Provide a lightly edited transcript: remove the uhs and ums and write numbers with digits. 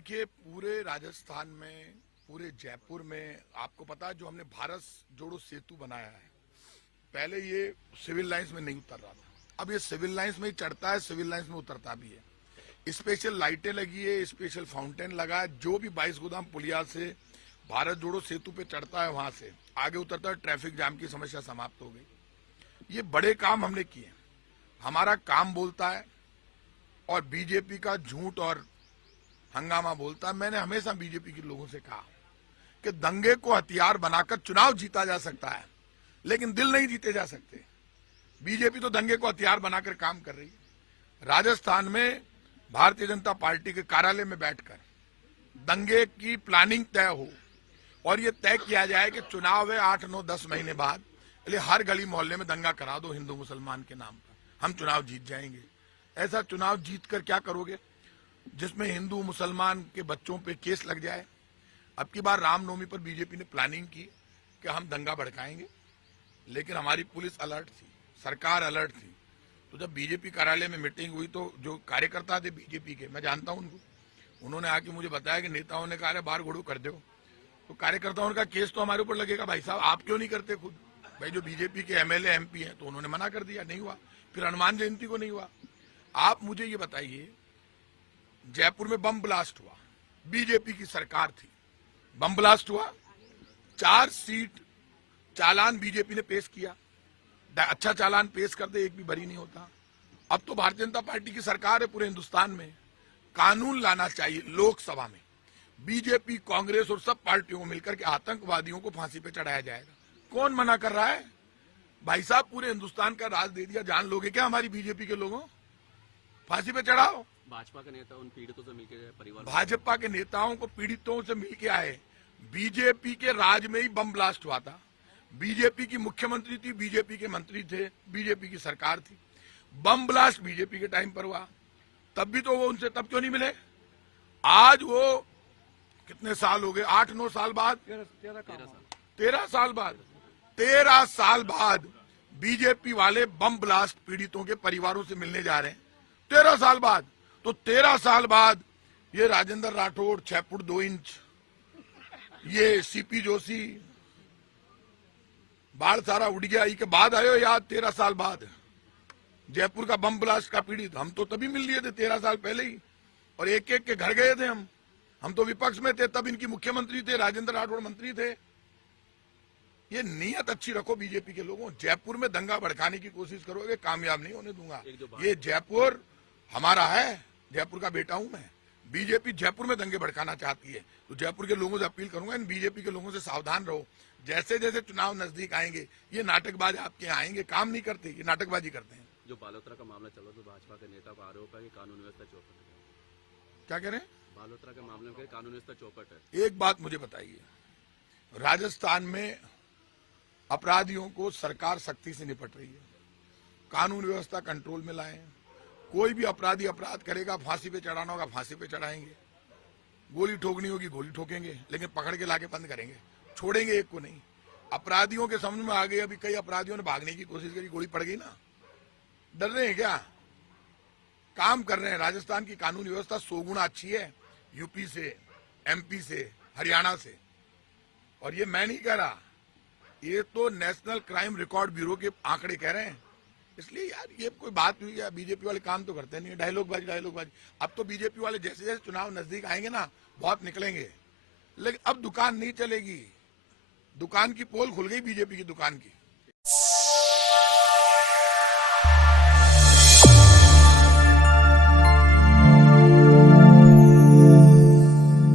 देखिए, पूरे राजस्थान में, पूरे जयपुर में आपको पता है जो हमने भारत जोड़ो सेतु बनाया है, पहले ये सिविल लाइंस में नहीं उतर रहा था, अब ये सिविल लाइंस में ही चढ़ता है, सिविल लाइंस में उतरता भी है। स्पेशल लाइटें लगी है, स्पेशल फाउंटेन लगा है, जो भी 22 गोदाम पुलिया से भारत जोड़ो सेतु पे चढ़ता है वहां से आगे उतरता है, ट्रैफिक जाम की समस्या समाप्त हो गई। ये बड़े काम हमने किए। हमारा काम बोलता है और बीजेपी का झूठ और हंगामा बोलता है। मैंने हमेशा बीजेपी के लोगों से कहा कि दंगे को हथियार बनाकर चुनाव जीता जा सकता है, लेकिन दिल नहीं जीते जा सकते। बीजेपी तो दंगे को हथियार बनाकर काम कर रही है। राजस्थान में भारतीय जनता पार्टी के कार्यालय में बैठकर दंगे की प्लानिंग तय हो और ये तय किया जाए कि चुनाव है 8, 9, 10 महीने बाद, इसलिए हर गली मोहल्ले में दंगा करा दो हिंदू मुसलमान के नाम पर, हम चुनाव जीत जाएंगे। ऐसा चुनाव जीत कर क्या करोगे जिसमें हिंदू मुसलमान के बच्चों पे केस लग जाए। अब की बार रामनवमी पर बीजेपी ने प्लानिंग की कि हम दंगा भड़काएंगे, लेकिन हमारी पुलिस अलर्ट थी, सरकार अलर्ट थी। तो जब बीजेपी कार्यालय में मीटिंग हुई तो जो कार्यकर्ता थे बीजेपी के, मैं जानता हूं उनको, उन्होंने आके मुझे बताया कि नेताओं ने कहा बाहर गुड़ू कर दो, तो कार्यकर्ताओं का केस तो हमारे ऊपर लगेगा। भाई साहब, आप क्यों नहीं करते खुद? भाई जो बीजेपी के एमएलए एमपी हैं तो उन्होंने मना कर दिया, नहीं हुआ। फिर हनुमान जयंती को नहीं हुआ। आप मुझे ये बताइए, जयपुर में बम ब्लास्ट हुआ, बीजेपी की सरकार थी, बम ब्लास्ट हुआ, 4 सीट चालान बीजेपी ने पेश किया। अच्छा चालान पेश कर दे, एक भी बरी नहीं होता। अब तो भारतीय जनता पार्टी की सरकार है पूरे हिंदुस्तान में। कानून लाना चाहिए लोकसभा में, बीजेपी कांग्रेस और सब पार्टियों को मिलकर के आतंकवादियों को फांसी पे चढ़ाया जाएगा। कौन मना कर रहा है? भाई साहब, पूरे हिंदुस्तान का राज दे दिया, जान लोगे क्या हमारी बीजेपी के लोगों? फांसी पे चढ़ाओ। भाजपा के नेता उन पीड़ितों से मिलकर परिवार, भाजपा के नेताओं को पीड़ितों से मिलके आए। बीजेपी के राज में ही बम ब्लास्ट हुआ था, बीजेपी की मुख्यमंत्री थी, बीजेपी के मंत्री थे, बीजेपी की सरकार थी। बम ब्लास्ट बीजेपी के टाइम पर हुआ, तब भी तो वो उनसे तब क्यों नहीं मिले? आज वो कितने साल हो गए, 8, 9 साल बाद, 13 साल बाद, 13 साल बाद बीजेपी वाले बम ब्लास्ट पीड़ितों के परिवारों से मिलने जा रहे हैं। 13 साल बाद। तो 13 साल बाद ये राजेंद्र राठौड़ 6 फुट 2 इंच, ये सीपी जोशी, बाढ़ सारा उड़ गया, के बाद आयो याद 13 साल बाद जयपुर का बम ब्लास्ट का पीड़ित। हम तो तभी मिल लिए थे 13 साल पहले ही, और एक एक के घर गए थे हम तो विपक्ष में थे, तब इनकी मुख्यमंत्री थे, राजेंद्र राठौड़ मंत्री थे। ये नीयत अच्छी रखो बीजेपी के लोगों। जयपुर में दंगा भड़काने की कोशिश करोगे, कामयाब नहीं होने दूंगा। ये जयपुर हमारा है, जयपुर का बेटा हूं मैं। बीजेपी जयपुर में दंगे भड़काना चाहती है, तो जयपुर के लोगों से अपील करूंगा, इन बीजेपी के लोगों से सावधान रहो। जैसे जैसे चुनाव नजदीक आएंगे ये नाटकबाज आपके यहाँ आएंगे, काम नहीं करते, ये नाटकबाजी करते हैं। जो बालोतरा का मामला चला तो भाजपा के नेता का आरोप है कि कानून व्यवस्था चौपट है। क्या कह रहे हैं? बालोतरा के मामले में कानून व्यवस्था चौपट है। एक बात मुझे बताइए, राजस्थान में अपराधियों को सरकार सख्ती से निपट रही है, कानून व्यवस्था कंट्रोल में लाए। कोई भी अपराधी अपराध करेगा, फांसी पे चढ़ाना होगा फांसी पे चढ़ाएंगे, गोली ठोकनी होगी गोली ठोकेंगे, लेकिन पकड़ के लाके बंद करेंगे, छोड़ेंगे एक को नहीं। अपराधियों के समझ में आ गए, अभी कई अपराधियों ने भागने की कोशिश करी, गोली पड़ गई ना। डर रहे हैं क्या? काम कर रहे हैं। राजस्थान की कानून व्यवस्था 100 गुना अच्छी है यूपी से, एमपी से, हरियाणा से। और ये मैं नहीं कह रहा, ये तो नेशनल क्राइम रिकॉर्ड ब्यूरो के आंकड़े कह रहे हैं। इसलिए यार ये कोई बात हुई है, बीजेपी वाले काम तो करते नहीं है, डायलॉगबाजी। अब तो बीजेपी वाले जैसे जैसे चुनाव नजदीक आएंगे ना, बहुत निकलेंगे, लेकिन अब दुकान नहीं चलेगी। दुकान की पोल खुल गई बीजेपी की दुकान की।